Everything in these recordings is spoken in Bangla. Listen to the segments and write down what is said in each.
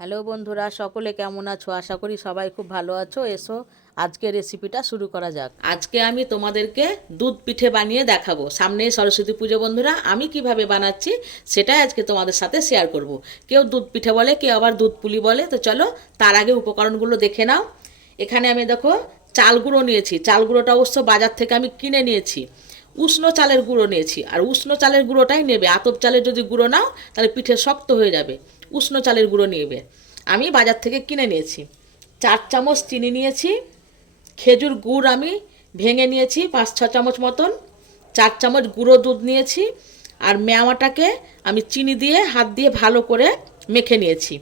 হ্যালো বন্ধুরা, সকলে কেমন আছো? আশা করি সবাই খুব ভালো আছো। এসো আজকে রেসিপিটা শুরু করা যাক। আজকে আমি তোমাদেরকে দুধ পিঠে বানিয়ে দেখাবো। সামনেই সরস্বতী পুজো বন্ধুরা, আমি কীভাবে বানাচ্ছি সেটাই আজকে তোমাদের সাথে শেয়ার করব। কেউ দুধ পিঠে বলে, কেউ আবার দুধ পুলি বলে। তো চলো, তার আগে উপকরণগুলো দেখে নাও। এখানে আমি দেখো, চাল গুঁড়ো নিয়েছি। চাল গুঁড়োটা অবশ্য বাজার থেকে আমি কিনে নিয়েছি। উষ্ণ চালের গুঁড়ো নিয়েছি। আর উষ্ণ চালের গুঁড়োটাই নেবে। আতপ চালের যদি গুঁড়ো নাও, তাহলে পিঠে শক্ত হয়ে যাবে। উষ্ণ চালের গুঁড়ো নেবে। আমি বাজার থেকে কিনে নিয়েছি। চার চামচ চিনি নিয়েছি, খেজুর গুড় আমি ভেঙে নিয়েছি পাঁচ, ছ চামচ মতন, চার চামচ গুঁড়ো দুধ নিয়েছি আর মেওয়াটাকে আমি চিনি দিয়ে হাত দিয়ে ভালো করে মেখে নিয়েছি।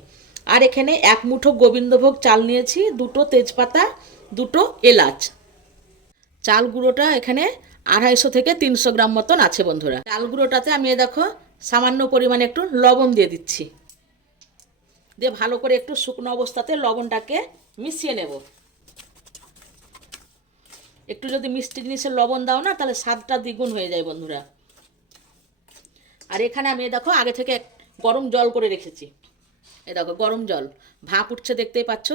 আর এখানে এক মুঠো গোবিন্দভোগ চাল নিয়েছি, দুটো তেজপাতা, দুটো এলাচ। চাল গুঁড়োটা এখানে আড়াইশো থেকে তিনশো গ্রাম মতন আছে বন্ধুরা। চাল গুঁড়োটাতে আমি দেখো সামান্য পরিমাণে একটু লবণ দিয়ে দিচ্ছি। দিয়ে ভালো করে একটু শুকনো অবস্থাতে লবণটাকে মিশিয়ে নেব। একটু যদি মিষ্টি জিনিসের লবণ দাও না, তাহলে স্বাদটা দ্বিগুণ হয়ে যায় বন্ধুরা। আর এখানে আমি দেখো আগে থেকে গরম জল করে রেখেছি। এ দেখো গরম জল, ভাপ উঠছে দেখতেই পাচ্ছ।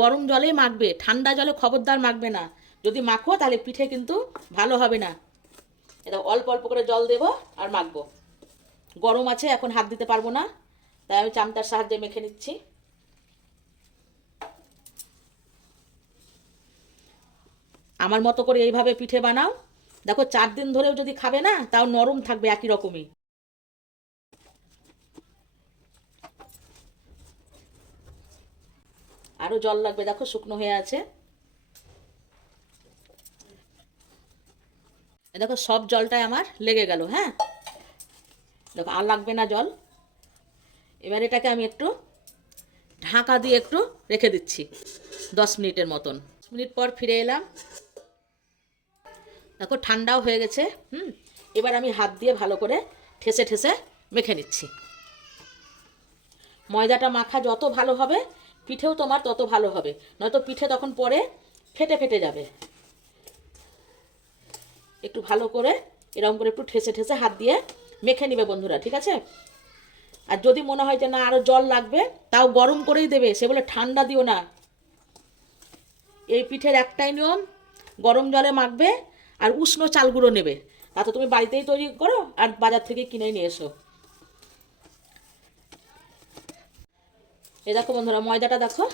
গরম জলেই মাখবে, ঠান্ডা জলে খবরদার মাখবে না। যদি মাখো, তাহলে পিঠে কিন্তু ভালো হবে না। এটা অল্প অল্প করে জল দেবো আর মাখবো। গরম আছে, এখন হাত দিতে পারব না। তাই আমি চামচার সাহায্যে মেখে নিচ্ছি। আমার মতো করে এইভাবে পিঠে বানাও। দেখো, চার দিন ধরেও যদি খাবে না, তাও নরম থাকবে একই রকমই। আরও জল লাগবে, দেখো, শুকনো হয়ে আছে। দেখো, সব জলটাই আমার লেগে গেল হ্যাঁ? দেখো, আর লাগবে না জল। এবার এটাকে আমি একটু ঢাকা দিয়ে একটু রেখে দিচ্ছি, দশ মিনিটের মতন। মিনিট পর ফিরে এলাম। দেখো, ঠান্ডাও হয়ে গেছে, হুম? এবার আমি হাত দিয়ে ভালো করে ঠেসে ঠেসে মেখে নিচ্ছি। ময়দাটা মাখা যত ভালো হবে, পিঠেও তোমার তত ভালো হবে। নয়তো পিঠে তখন পরে ফেটে ফেটে যাবে। একটু ভালো করে এরকম করে একটু ঠেসে ঠেসে হাত দিয়ে মেখে নিবে বন্ধুরা, ঠিক আছে? আর যদি মনে হয় যে না আরও জল লাগবে, তাও গরম করেই দেবে। সে বলে, ঠান্ডা দিও না। এই পিঠের একটাই নিয়ম, গরম জলে মাখবে আর উষ্ণ চাল গুঁড়ো নেবে। তা তো তুমি বাড়িতেই তৈরি করো আর বাজার থেকে কিনে নিয়ে এসো। এ দেখো বন্ধুরা, ময়দাটা দেখো,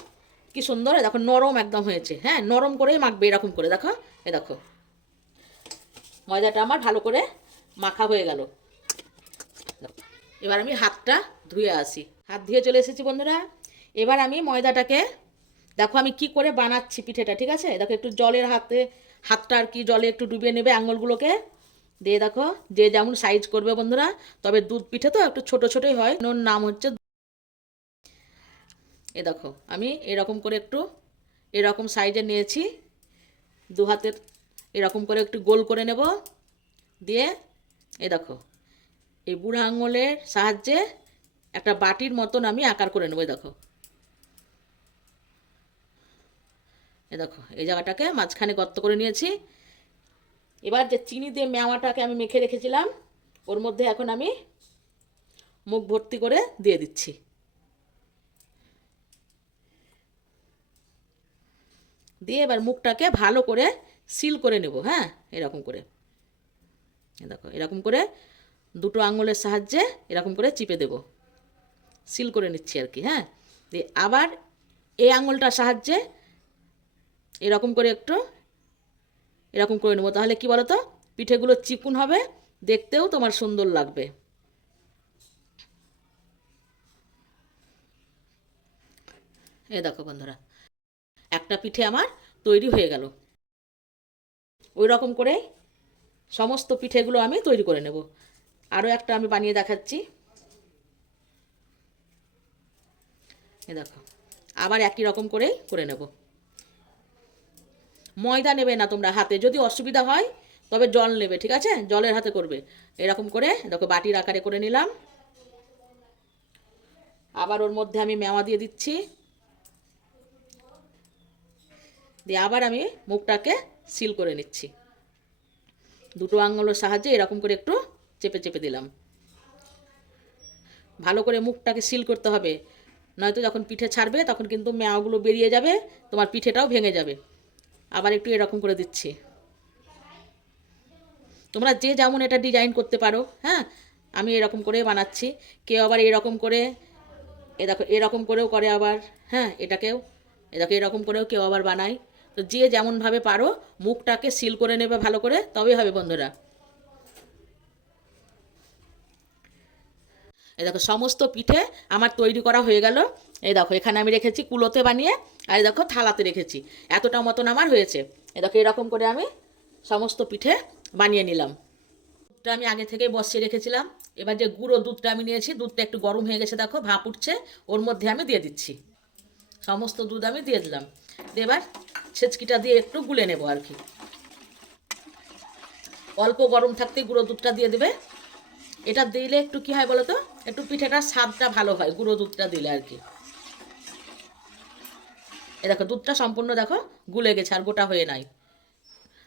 কি সুন্দর। দেখো, নরম একদম হয়েছে। হ্যাঁ নরম করেই মাখবে এরকম করে। দেখো এ দেখো। ময়দাটা আমার ভালো করে মাখা হয়ে গেল। এবার আমি হাতটা ধুয়ে আসি। হাত ধুয়ে চলে এসেছি বন্ধুরা। এবার আমি ময়দাটাকে, দেখো আমি কি করে বানাচ্ছি পিঠেটা, ঠিক আছে? দেখো একটু জলের হাতে, হাতটা আর কি জলে একটু ডুবিয়ে নেবে আঙুলগুলোকে। দিয়ে দেখো, যে যেমন সাইজ করবে বন্ধুরা, তবে দুধ পিঠে তো একটু ছোট ছোটই হয়। ওর নাম হচ্ছে এ দেখো, আমি এরকম করে একটু, এরকম সাইজে নিয়েছি। দু হাতের এরকম করে একটু গোল করে নেব। দিয়ে, এ দেখো এই বুড়ো আঙুলের সাহায্যে একটা বাটির মতন আমি আকার করে নেব দেখো। এ দেখো, এই জায়গাটাকে মাঝখানে গর্ত করে নিয়েছি। এবার যে চিনি দিয়ে মেওয়াটাকে আমি মেখে রেখেছিলাম, ওর মধ্যে এখন আমি মুখ ভর্তি করে দিয়ে দিচ্ছি। দিয়ে এবার মুখটাকে ভালো করে সিল করে নেব হ্যাঁ? এরকম করে। দেখো, এরকম করে দুটো আঙুলের সাহায্যে এরকম করে চিপে দেব। সিল করে নিচ্ছি আর কি হ্যাঁ? দিয়ে আবার এই আঙুলটার সাহায্যে এরকম করে একটু এরকম করে নেব। তাহলে কি বলো তো পিঠেগুলো চিকুন হবে, দেখতেও তোমার সুন্দর লাগবে। এ দেখো বন্ধুরা, একটা পিঠে আমার তৈরি হয়ে গেল। ওই রকম করে সমস্ত পিঠেগুলো আমি তৈরি করে নেব। আরও একটা আমি বানিয়ে দেখাচ্ছি। এ দেখো, আবার একই রকম করেই করে নেব। ময়দা নেবে না তোমরা হাতে, যদি অসুবিধা হয় তবে জল নেবে, ঠিক আছে? জলের হাতে করবে। এরকম করে দেখো, বাটির আকারে করে নিলাম। আবার ওর মধ্যে আমি মেওয়া দিয়ে দিচ্ছি। দিয়ে আবার আমি মুখটাকে সিল করে নিচ্ছি। দুটো আঙুলের সাহায্যে এরকম করে একটু চেপে চেপে দিলাম। ভালো করে মুখটাকে সিল করতে হবে। নয়তো যখন পিঠে ছাড়বে, তখন কিন্তু ম্যাওগুলো বেরিয়ে যাবে, তোমার পিঠেটাও ভেঙে যাবে। আবার একটু এরকম করে দিচ্ছি। তোমরা যে যেমন এটা ডিজাইন করতে পারো হ্যাঁ? আমি এরকম করে বানাচ্ছি। কেউ আবার এরকম করে, এ দেখো, এরকম করেও করে আবার হ্যাঁ? এটাকেও, এ দেখো, এরকম করেও কেউ আবার বানায়। তো যে যেমনভাবে পারো, মুখটাকে সিল করে নেবে ভালো করে, তবেই হবে বন্ধুরা। এই দেখো, সমস্ত পিঠে আমার তৈরি করা হয়ে গেল। এই দেখো, এখানে আমি রেখেছি কুলোতে বানিয়ে, আর এই দেখো, থালাতে রেখেছি। এতটা মতন আমার হয়েছে। এই দেখো, এরকম করে আমি সমস্ত পিঠে বানিয়ে নিলাম। দুধটা আমি আগে থেকে বসিয়ে রেখেছিলাম। এবার যে গুঁড়ো দুধটা আমি নিয়েছি, দুধটা একটু গরম হয়ে গেছে, দেখো, ভাপ উঠছে, ওর মধ্যে আমি দিয়ে দিচ্ছি। সমস্ত দুধ আমি দিয়ে দিলাম। এবার ছেচকিটা দিয়ে একটু গুলে নেব আর কি। অল্প গরম থাকতে গুঁড়ো দুধটা দিয়ে দেবে। এটা দিলে একটু কি হয় বলো তো একটু পিঠেটার স্বাদটা ভালো হয়, গুঁড়ো দুধটা দিলে আর কি। এ দেখো, দুধটা সম্পূর্ণ দেখো গুলে গেছে আর গোটা হয়ে নাই।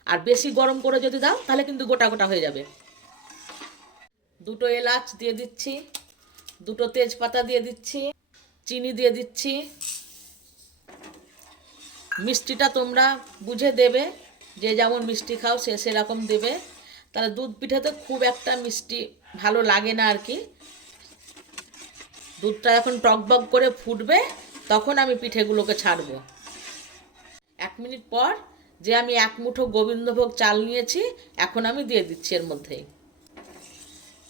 আর বেশি গরম করে যদি দাও, তাহলে কিন্তু গোটা গোটা হয়ে যাবে। দুটো এলাচ দিয়ে দিচ্ছি, দুটো তেজপাতা দিয়ে দিচ্ছি, চিনি দিয়ে দিচ্ছি। মিষ্টিটা তোমরা বুঝে দেবে, যে যেমন মিষ্টি খাও সে সেরকম দেবে। তাহলে দুধ পিঠাতে খুব একটা মিষ্টি ভালো লাগে না আর কি দুধটা যখন টকবক করে ফুটবে, তখন আমি পিঠেগুলোকে ছাড়বো। এক মিনিট পর যে আমি এক মুঠো গোবিন্দভোগ চাল নিয়েছি, এখন আমি দিয়ে দিচ্ছি এর মধ্যেই।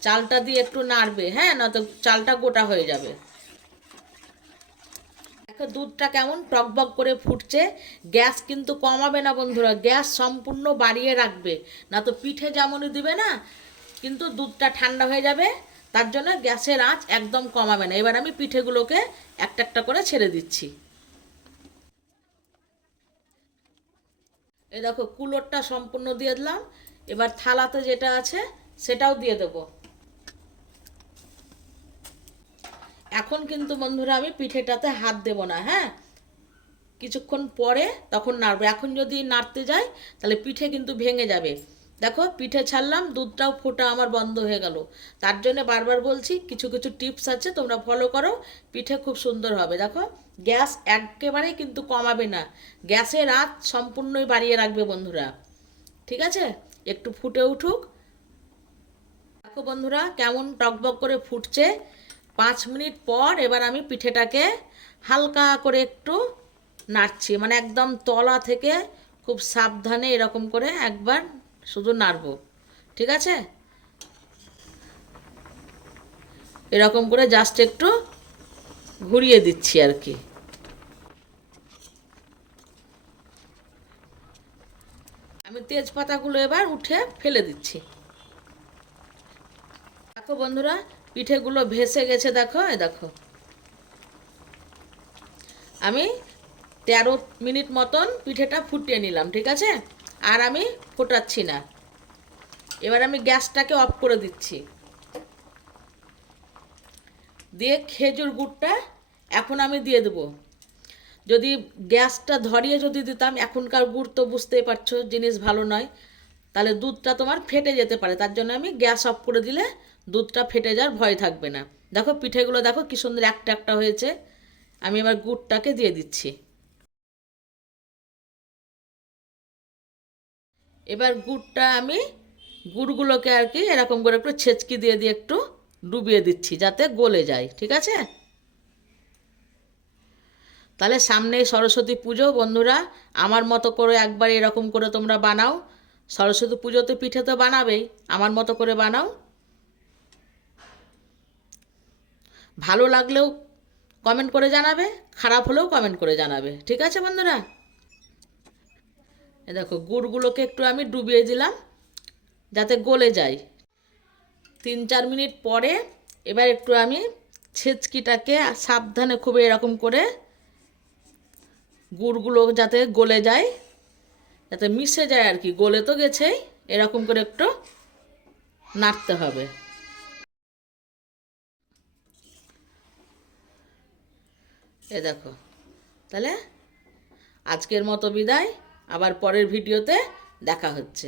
চালটা দিয়ে একটু নাড়বে হ্যাঁ নয়তো চালটা গোটা হয়ে যাবে। দেখো দুধটা কেমন টকবক করে ফুটছে। গ্যাস কিন্তু কমাবে না বন্ধুরা, গ্যাস সম্পূর্ণ বাড়িয়ে রাখবে। না তো পিঠে যেমনই দিবে না কিন্তু দুধটা ঠান্ডা হয়ে যাবে, তার জন্য গ্যাসের আঁচ একদম কমাবে না। এবার আমি পিঠেগুলোকে একটা একটা করে ছেড়ে দিচ্ছি। এই দেখো, কুলোরটা সম্পূর্ণ দিয়ে দিলাম। এবার থালাতে যেটা আছে, সেটাও দিয়ে দেবো। এখন কিন্তু বন্ধুরা আমি পিঠেটাতে হাত দেব না হ্যাঁ? কিছুক্ষণ পরে তখন নাড়বো। এখন যদি নাড়তে যাই, তাহলে পিঠে কিন্তু ভেঙে যাবে। দেখো, পিঠে ছাড়লাম, দুধটাও ফোটা আমার বন্ধ হয়ে গেল। তার জন্য বারবার বলছি, কিছু কিছু টিপস আছে, তোমরা ফলো করো, পিঠে খুব সুন্দর হবে। দেখো, গ্যাস একেবারে কিন্তু কমাবে না। গ্যাসের রাত সম্পূর্ণই বাড়িয়ে রাখবে বন্ধুরা। ঠিক আছে? একটু ফুটে উঠুক। দেখো বন্ধুরা, কেমন টকবক করে ফুটছে। পাঁচ মিনিট পর এবার আমি পিঠেটাকে হালকা করে একটু নাড়ছি। মানে একদম তলা থেকে খুব সাবধানে এরকম করে একবার শুধু নাড়বো, ঠিক আছে? এরকম করে জাস্ট একটু ঘুরিয়ে দিচ্ছি আর কি। আমি তেজপাতাগুলো এবার উঠে ফেলে দিচ্ছি। দেখো বন্ধুরা, পিঠেগুলো ভেসে গেছে, দেখো এ দেখো। আমি তেরো মিনিট মতন পিঠেটা ফুটিয়ে নিলাম, ঠিক আছে? আর আমি ফোটাচ্ছি না। এবার আমি গ্যাসটাকে অফ করে দিচ্ছি। দিয়ে খেজুর গুড়টা এখন আমি দিয়ে দেবো। যদি গ্যাসটা ধরিয়ে যদি দিতাম, এখনকার গুড় তো বুঝতেই পারছ, জিনিস ভালো নয়। তাহলে দুধটা তোমার ফেটে যেতে পারে, তার জন্য আমি গ্যাস অফ করে দিলে দুধটা ফেটে যাওয়ার ভয় থাকবে না। দেখো পিঠেগুলো দেখো কি সুন্দর একটা একটা হয়েছে। আমি এবার গুড়টাকে দিয়ে দিচ্ছি। এবার গুড়টা আমি গুড়গুলোকে আর কি এরকম করে একটু ছেচকি দিয়ে দিয়ে একটু ডুবিয়ে দিচ্ছি যাতে গলে যায়, ঠিক আছে? তাহলে সামনেই সরস্বতী পুজো, বন্ধুরা, আমার মতো করে একবার এরকম করে তোমরা বানাও। সরস্বতী পুজোতে পিঠে তো বানাবেই, আমার মতো করে বানাও। ভালো লাগলেও কমেন্ট করে জানাবে, খারাপ হলেও কমেন্ট করে জানাবে, ঠিক আছে, বন্ধুরা? এ দেখো, গুড়গুলোকে একটু আমি ডুবিয়ে দিলাম, যাতে গলে যায়। তিন চার মিনিট পরে এবার একটু আমি ছেচকিটাকে সাবধানে খুব এরকম করে গুড়গুলো যাতে গলে যায়, যাতে মিশে যায় আর কি, গলে তো গেছেই, এরকম করে একটু নাড়তে হবে। এ দেখো, তাহলে আজকের মতো বিদায়। আবার পরের ভিডিওতে দেখা হচ্ছে।